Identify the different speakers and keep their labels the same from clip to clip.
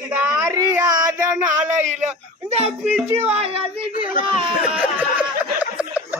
Speaker 1: இந்த அறியாத நாளையில இந்த பிஞ்சு வயதுல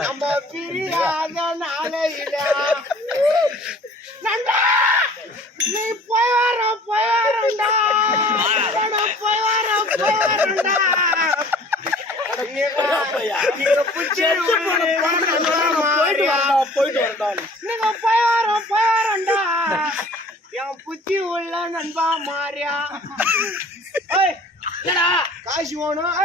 Speaker 1: நம்ம பிரியாத நாளையில. நண்டா நீ போய் வர போய் வரண்டா. போய் வர போய் வரண்டா. நீங்க
Speaker 2: போயிட்டு வரடா
Speaker 1: நீங்க போய் வரோம் போய் வரோம்டா என் புத்தி உள்ள நண்பா மாறியா ஏய் காசு வேணும்.